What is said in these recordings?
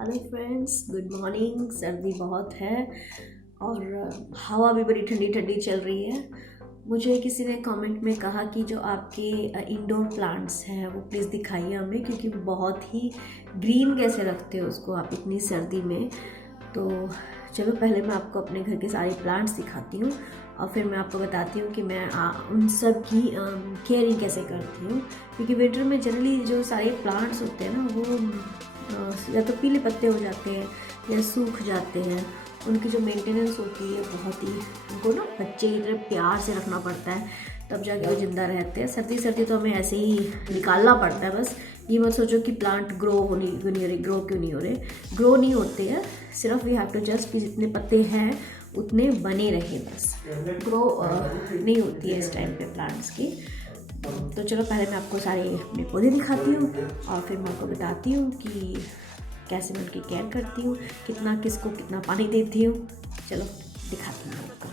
Hello friends, good morning. सर्दी बहुत है और हवा भी बड़ी ठंडी ठंडी चल रही है। मुझे किसी ने कमेंट में कहा कि जो आपके इंडोर प्लांट्स हैं वो प्लीज़ दिखाइए हमें, क्योंकि बहुत ही ग्रीन कैसे रखते हो उसको आप इतनी सर्दी में। तो चलो पहले मैं आपको अपने घर के सारे प्लांट्स दिखाती हूँ और फिर मैं आपको बताती हूँ कि मैं उन सब की केयरिंग कैसे करती हूँ। क्योंकि विंटर में जनरली जो सारे प्लांट्स होते हैं ना वो या तो पीले पत्ते हो जाते हैं या सूख जाते हैं। उनकी जो मेंटेनेंस होती है बहुत ही, उनको ना बच्चे की तरह प्यार से रखना पड़ता है, तब जाके वो ज़िंदा रहते हैं। सर्दी सर्दी तो हमें ऐसे ही निकालना पड़ता है बस। ये मत सोचो कि प्लांट ग्रो क्यों नहीं हो रहे। ग्रो नहीं होते हैं, सिर्फ वी हैव टू जस्ट कि जितने पत्ते हैं उतने बने रहे बस। ग्रो नहीं होती है इस टाइम पे प्लांट्स की। तो चलो पहले मैं आपको सारे अपने पौधे दिखाती हूँ और फिर मैं आपको बताती हूँ कि कैसे मैं उनकी केयर करती हूँ, किसको कितना पानी देती हूँ। चलो दिखाती हूँ आपको।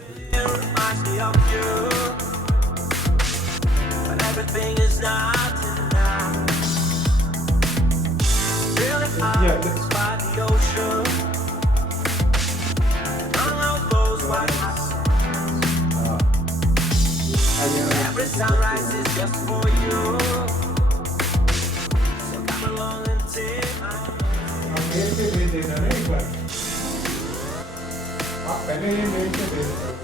Every sunrise is just for you. So come along and take my hand. Mail पे भेज देना ना एक बार। आप पहले ये मेल पे भेज दो।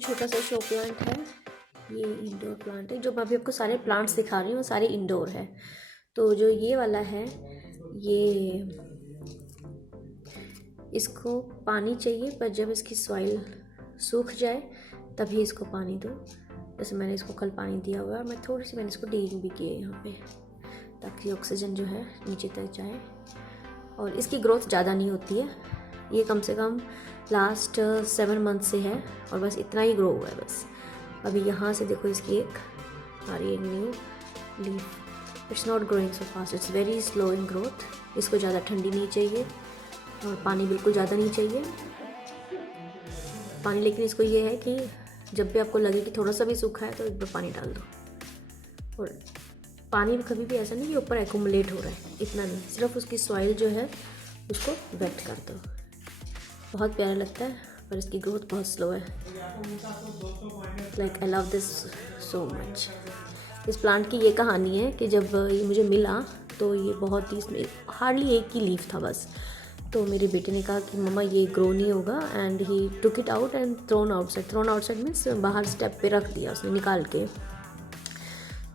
छोटा सा शो प्लांट है, ये इंडोर प्लांट है। जो मैं अभी आपको सारे प्लांट्स दिखा रही हूँ सारे इंडोर है। तो जो ये वाला है, ये इसको पानी चाहिए, पर जब इसकी सॉइल सूख जाए तभी इसको पानी दो। जैसे मैंने इसको कल पानी दिया हुआ है और मैं थोड़ी सी मैंने इसको डिगिंग भी की है यहाँ पे, ताकि ऑक्सीजन जो है नीचे तक जाए। और इसकी ग्रोथ ज़्यादा नहीं होती है, ये कम से कम लास्ट 7 मंथ से है और बस इतना ही ग्रो हुआ है बस। अभी यहाँ से देखो इसकी एक आ रही है new leaf. It's not growing so fast, it's very slow in growth. इसको ज़्यादा ठंडी नहीं चाहिए और पानी बिल्कुल ज़्यादा नहीं चाहिए पानी। लेकिन इसको ये है कि जब भी आपको लगे कि थोड़ा सा भी सूखा है तो एक बार पानी डाल दो। और पानी भी कभी भी ऐसा नहीं कि ऊपर एक्यूमुलेट हो रहा है, इतना नहीं, सिर्फ उसकी सॉइल जो है उसको वेट कर दो। बहुत प्यारा लगता है पर इसकी ग्रोथ बहुत स्लो है। Like I love this so much. इस प्लांट की ये कहानी है कि जब ये मुझे मिला तो ये बहुत ही, इसमें हार्डली एक ही लीफ था बस। तो मेरे बेटे ने कहा कि मम्मा ये ग्रो नहीं होगा, and he took it out and thrown outside means बाहर स्टेप पे रख दिया उसने निकाल के।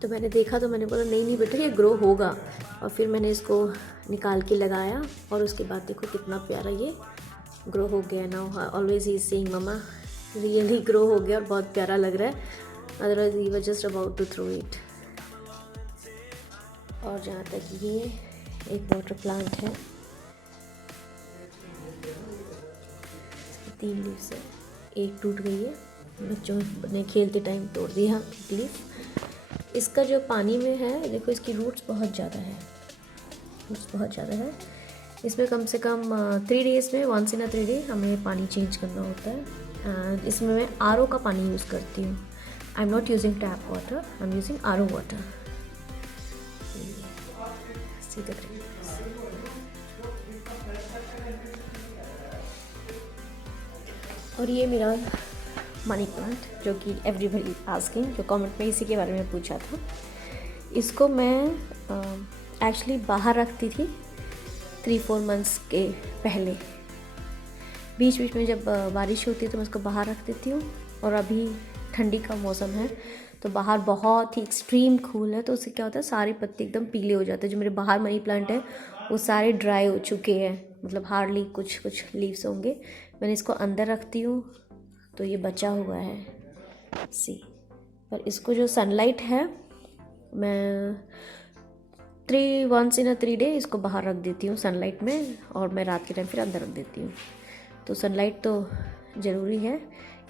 तो मैंने देखा तो मैंने बोला नहीं बेटा ये ग्रो होगा। और फिर मैंने इसको निकाल के लगाया और उसके बाद देखो कितना प्यारा ये ग्रो हो गया। Now always he saying mamma really grow हो गया और बहुत प्यारा लग रहा है, otherwise he was just about to throw it. और जहाँ तक ये एक वाटर प्लांट है, 3 लीव्स है, एक टूट गई है, बच्चों ने खेलते टाइम तोड़ दिया एक लीफ। इसका जो पानी में है देखो, इसकी रूट्स बहुत ज़्यादा है। इसमें कम से कम 3 डेज़ में वंस इन अ 3 डे हमें पानी चेंज करना होता है। इसमें मैं RO का पानी यूज़ करती हूँ। I am not using tap water, I am using RO water. और ये मेरा मनी प्लांट, जो कि एवरीबडी आस्किंग, जो कमेंट में इसी के बारे में पूछा था। इसको मैं एक्चुअली बाहर रखती थी 3-4 मंथ्स के पहले। बीच बीच में जब बारिश होती है तो मैं उसको बाहर रख देती हूँ। और अभी ठंडी का मौसम है तो बाहर बहुत ही एक्सट्रीम कूल है, तो उससे क्या होता है सारे पत्ते एकदम पीले हो जाते हैं। जो मेरे बाहर मनी प्लांट है वो सारे ड्राई हो चुके हैं, मतलब हार्डली कुछ कुछ लीव्स होंगे। मैंने इसको अंदर रखती हूँ तो ये बचा हुआ है सी। पर इसको जो सनलाइट है मैं 3 डे इसको बाहर रख देती हूँ सनलाइट में, और मैं रात के टाइम फिर अंदर रख देती हूँ। तो सनलाइट तो ज़रूरी है,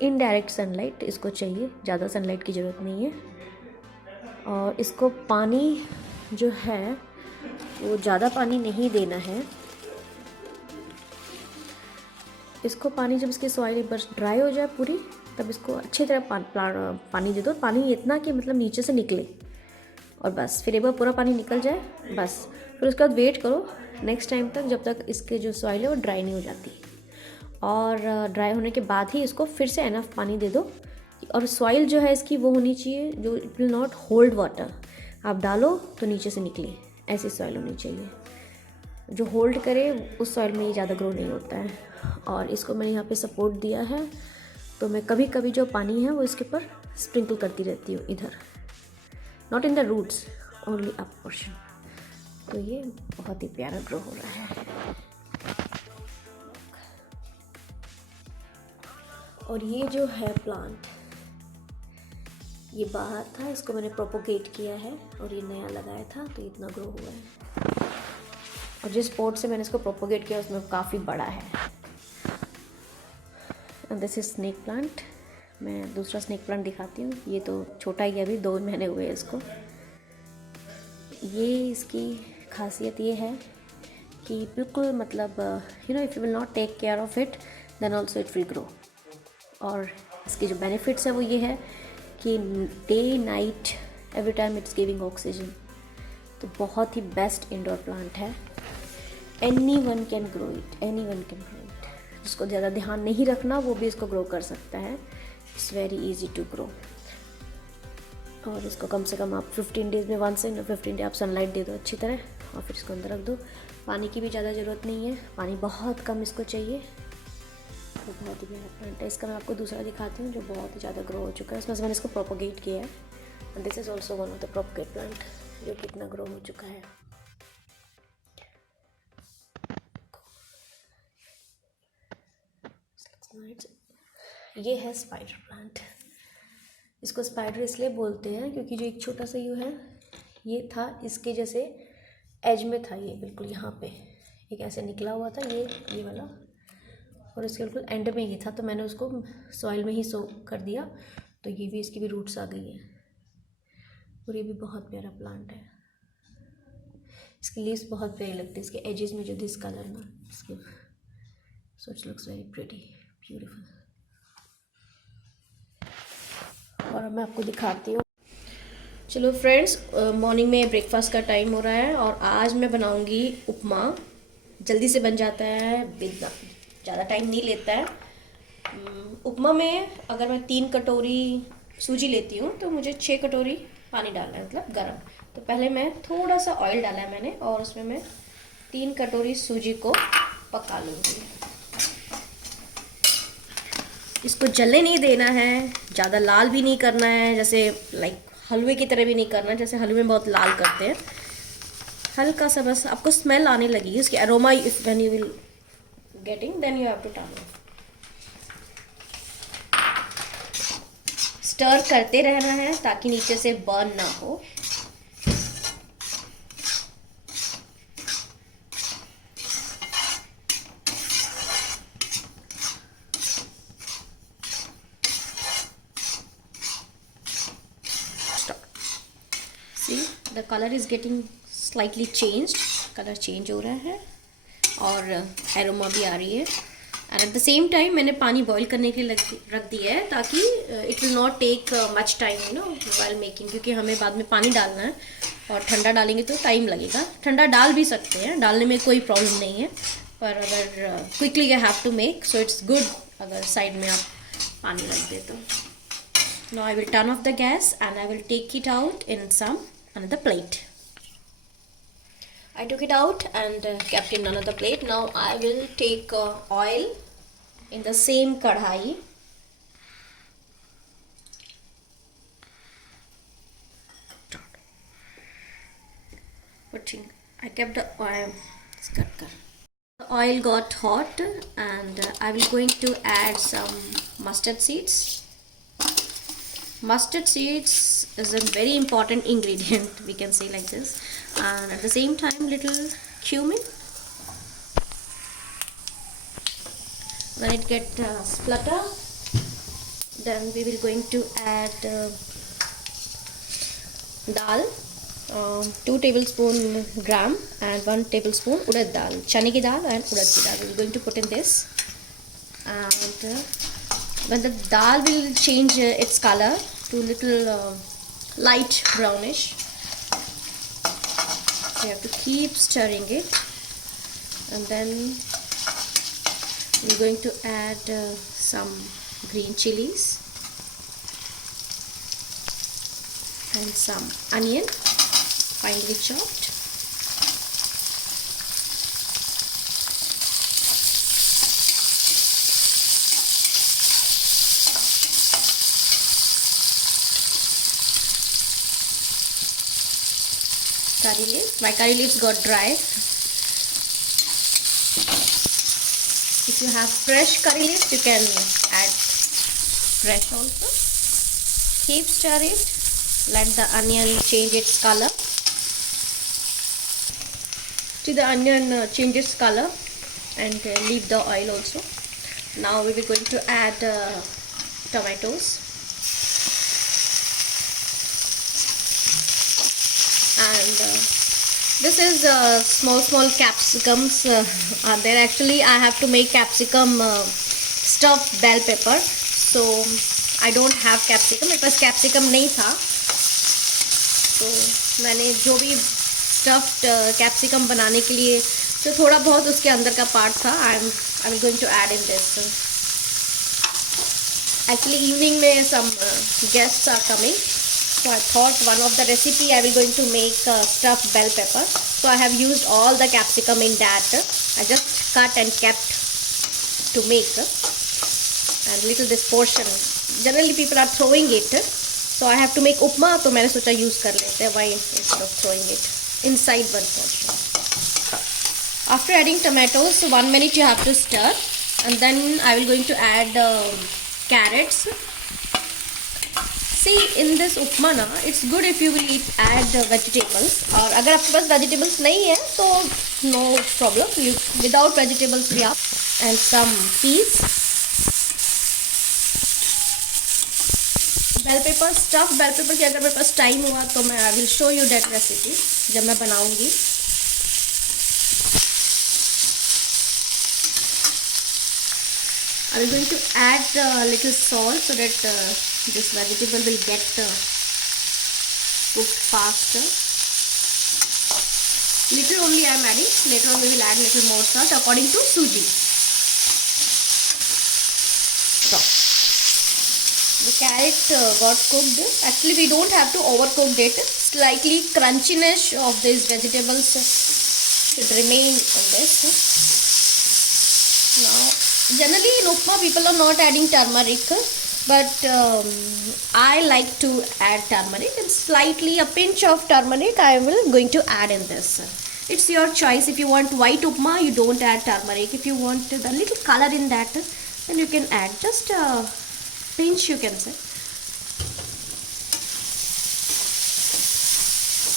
इनडायरेक्ट सनलाइट इसको चाहिए, ज़्यादा सनलाइट की ज़रूरत नहीं है। और इसको पानी जो है वो ज़्यादा पानी नहीं देना है। इसको पानी जब इसकी सॉइल बस ड्राई हो जाए पूरी, तब इसको अच्छी तरह पानी दे दो। पानी इतना कि मतलब नीचे से निकले, और बस फिर एक बार पूरा पानी निकल जाए बस। फिर उसके बाद वेट करो नेक्स्ट टाइम तक, जब तक इसके जो सॉइल है वो ड्राई नहीं हो जाती। और ड्राई होने के बाद ही इसको फिर से एनफ पानी दे दो। और सॉइल जो है इसकी वो होनी चाहिए जो it will not hold water. आप डालो तो नीचे से निकले, ऐसी सॉइल होनी चाहिए। जो होल्ड करे उस सॉइल में ये ज़्यादा ग्रो नहीं होता है। और इसको मैंने यहाँ पे सपोर्ट दिया है, तो मैं कभी कभी जो पानी है वो इसके ऊपर स्प्रिंकल करती रहती हूँ इधर, not in the roots, only up portion. तो ये बहुत ही प्यारा ग्रो हो रहा है। और ये जो है प्लांट, ये बाहर था, इसको मैंने प्रोपोगेट किया है और ये नया लगाया था, तो इतना ग्रो हुआ है। और जिस पॉट से मैंने इसको प्रोपोगेट किया उसमें काफ़ी बड़ा है। And this is snake plant. मैं दूसरा स्नेक प्लांट दिखाती हूँ। ये तो छोटा ही है, अभी 2 महीने हुए हैं इसको। ये इसकी खासियत ये है कि बिल्कुल मतलब if you will not take care of it then also it will grow. और इसके जो बेनिफिट्स है वो ये है कि day night every time it's giving oxygen. तो बहुत ही बेस्ट इंडोर प्लांट है। Any one can grow it, any one can grow it. जिसको ज़्यादा ध्यान नहीं रखना वो भी इसको ग्रो कर सकता है। It's very easy to grow. और इसको कम से कम आप 15 डेज़ में 1 से 15 डे आप सनलाइट दे दो अच्छी तरह, और फिर इसको अंदर रख दो। पानी की भी ज़्यादा ज़रूरत नहीं है, पानी बहुत कम इसको चाहिए। तो बहुत ही प्यारा प्लांट है। इसका मैं आपको दूसरा दिखाती हूँ जो बहुत ही ज़्यादा ग्रो हो चुका है। उसमें से मैंने इसको प्रोपोगेट किया है। And this is also one of the propagate plant जो कितना ग्रो हो चुका है। ये है स्पाइडर प्लांट। इसको स्पाइडर इसलिए बोलते हैं क्योंकि जो एक छोटा सा यू है ये था, इसके जैसे एज में था, ये बिल्कुल यहाँ पे एक ऐसे निकला हुआ था ये वाला, और इसके बिल्कुल एंड में ये था। तो मैंने उसको सॉइल में ही सो कर दिया, तो ये भी इसकी भी रूट्स आ गई हैं। और ये भी बहुत प्यारा प्लांट है। इसकी लीव्स बहुत प्यारी लगती है, इसके एजेस में जो दिस कलर ना इसके, so it looks very pretty beautiful. और अब मैं आपको दिखाती हूँ। चलो फ्रेंड्स, मॉर्निंग में ब्रेकफास्ट का टाइम हो रहा है और आज मैं बनाऊँगी उपमा। जल्दी से बन जाता है, ज़्यादा टाइम नहीं लेता है। उपमा में अगर मैं 3 कटोरी सूजी लेती हूँ तो मुझे 6 कटोरी पानी डालना है, मतलब गर्म। तो पहले मैं थोड़ा सा ऑयल डाला है मैंने, और उसमें मैं 3 कटोरी सूजी को पका लूँगी। इसको जलने नहीं देना है, ज़्यादा लाल भी नहीं करना है, जैसे लाइक हलवे की तरह भी नहीं करना है, जैसे हलवे में बहुत लाल करते हैं। हल्का सा बस आपको स्मेल आने लगेगी उसकी, aroma if when you will getting then you have to turn off. Stir करते रहना है ताकि नीचे से बर्न ना हो। The colour is getting slightly changed, colour change हो रहा है और एरोमा भी आ रही है। And at the same time मैंने पानी बॉईल करने के लिए रख दिया है ताकि it will not take much time while making, क्योंकि हमें बाद में पानी डालना है और ठंडा डालेंगे तो टाइम लगेगा। ठंडा डाल भी सकते हैं, डालने में कोई प्रॉब्लम नहीं है, पर अगर quickly you have to make so it's good अगर साइड में आप पानी रख दे तो। Now I will turn off the gas and I will take it out in some another plate. I took it out and kept in another plate. Now I will take oil in the same kadhai putting. I kept the oil. The oil got hot, and I will going to add some mustard seeds. Mustard seeds is a very important ingredient, we can say like this, and at the same time little cumin. When it get splutter, then we will going to add dal, 2 tablespoon gram and 1 tablespoon urad dal, chane ki dal and urad ki dal. We are going to put in this, and when the dal will change its color to little light brownish, we have to keep stirring it, and then we're going to add some green chilies and some onion finely chopped. Curry leaves. My curry leaves got dry. If you have fresh curry leaves, you can add fresh also. Keep stir it. Let the onion change its color. See the onion change its color, and leave the oil also. Now we will going to add tomatoes. And this is small capsicums are there. Actually I have to make capsicum stuffed bell pepper, so I don't have capsicum. मेरे पास capsicum नहीं था, तो मैंने जो भी stuffed capsicum बनाने के लिए जो थोड़ा बहुत उसके अंदर का part था, I'm going to add in this. Actually evening में some guests are coming, so I thought one of the recipe I will going to make stuffed bell pepper. So I have used all the capsicum in that. I just cut and kept to make, and little this portion. Generally people are throwing it, so I have to make upma. तो मैंने सोचा use कर लेते हैं. Why instead of throwing it inside one portion. After adding tomatoes, 1 minute you have to stir, and then I will going to add carrots. See, in this upma na, it's good if you will add vegetables. और अगर आपके पास vegetables नहीं है तो no problem. You without vegetables भी आप, and some peas. Bell pepper, stuffed bell pepper की अगर मेरे पास time हुआ तो मैं I will show you that recipe जब मैं बनाऊंगी. I am going to add a little salt so that this vegetable will get cooked faster. Little only I am adding. Later on we will add little more salt according to suji. So the carrot got cooked. Actually we don't have to overcook it. Slightly crunchiness of these vegetables should remain on this. Now generally in upma people are not adding turmeric, but I like to add turmeric, and slightly a pinch of turmeric I will going to add in this. It's your choice. If you want white upma, you don't add turmeric. If you want the little color in that, then you can add just a pinch, you can say.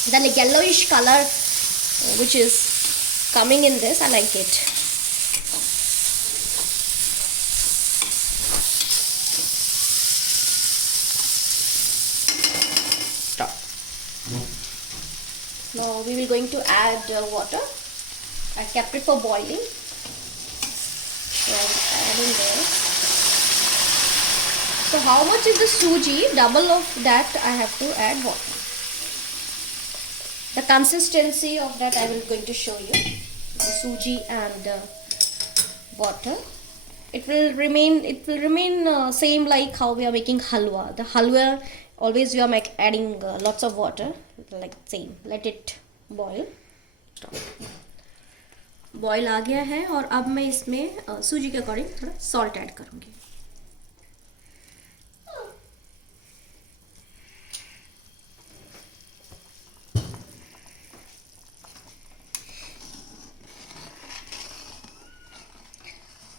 The yellowish color which is coming in this, I like it. Now we will going to add water. I kept it for boiling. So I will add in there. So how much is the suji? Double of that I have to add water. The consistency of that I will going to show you. The suji and water. It will remain same like how we are making halwa. The halwa always we are adding lots of water, like same. Let it boil. Boil आ गया है, और अब मैं इसमें सूजी के according थोड़ा सॉल्ट ऐड करूँगी.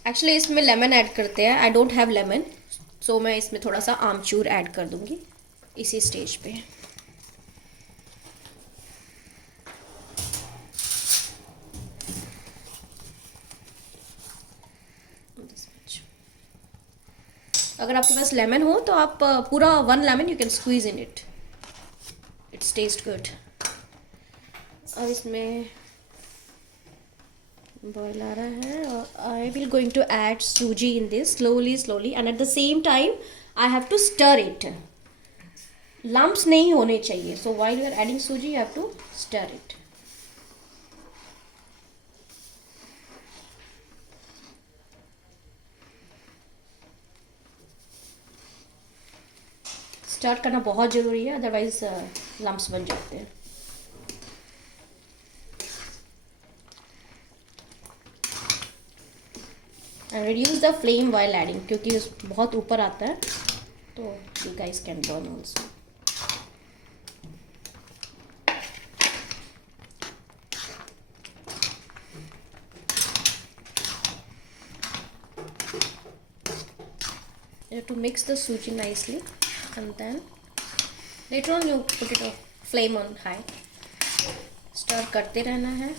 एक्चुअली इसमें लेमन ऐड करते हैं, आई डोंट हैव लेमन, सो मैं इसमें थोड़ा सा आमचूर ऐड कर दूंगी इसी स्टेज पे। अगर आपके पास लेमन हो तो आप पूरा 1 lemon you can squeeze in it, it's taste good. अब इसमें बॉयल आ रहा है और I will going to add suji in this slowly and at the same time I have to stir it. Lumps नहीं होने चाहिए, so while you are adding suji you have to stir it. Start करना बहुत ज़रूरी है, अदरवाइज लम्प्स बन जाते हैं। And reduce the flame while adding, क्योंकि बहुत ऊपर आता है तो you guys can burn also. You have to mix the suji nicely and then later on you put it on flame on high. Stir करते रहना है।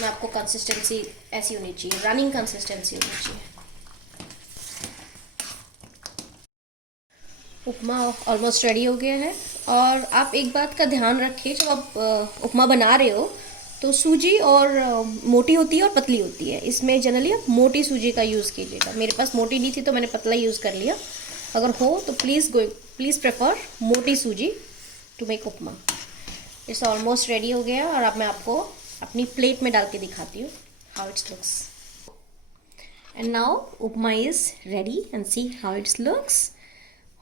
मैं आपको कंसिस्टेंसी ऐसी होनी चाहिए, रनिंग कंसिस्टेंसी होनी चाहिए। उपमा ऑलमोस्ट रेडी हो गया है। और आप एक बात का ध्यान रखिए, जब आप उपमा बना रहे हो तो सूजी और मोटी होती है और पतली होती है। इसमें जनरली आप मोटी सूजी का यूज़ कीजिएगा। मेरे पास मोटी नहीं थी तो मैंने पतला यूज़ कर लिया। अगर हो तो प्लीज़ प्रेफर मोटी सूजी to make upma. It's almost ready हो गया और अब मैं आपको अपनी प्लेट में डाल के दिखाती हूँ how it's looks. And now upma is ready and see how it's looks.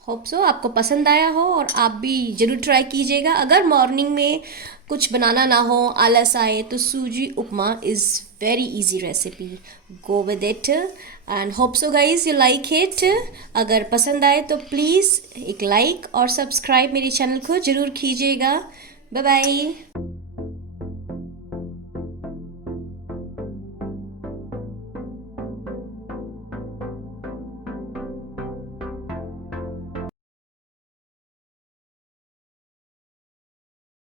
Hope so आपको पसंद आया हो और आप भी ज़रूर ट्राई कीजिएगा। अगर मॉर्निंग में कुछ बनाना ना हो, आलस आए, तो suji upma is very easy recipe, go with it and hope so guys you like it. अगर पसंद आए तो प्लीज़ एक लाइक और सब्सक्राइब मेरे चैनल को ज़रूर कीजिएगा। Bye bye.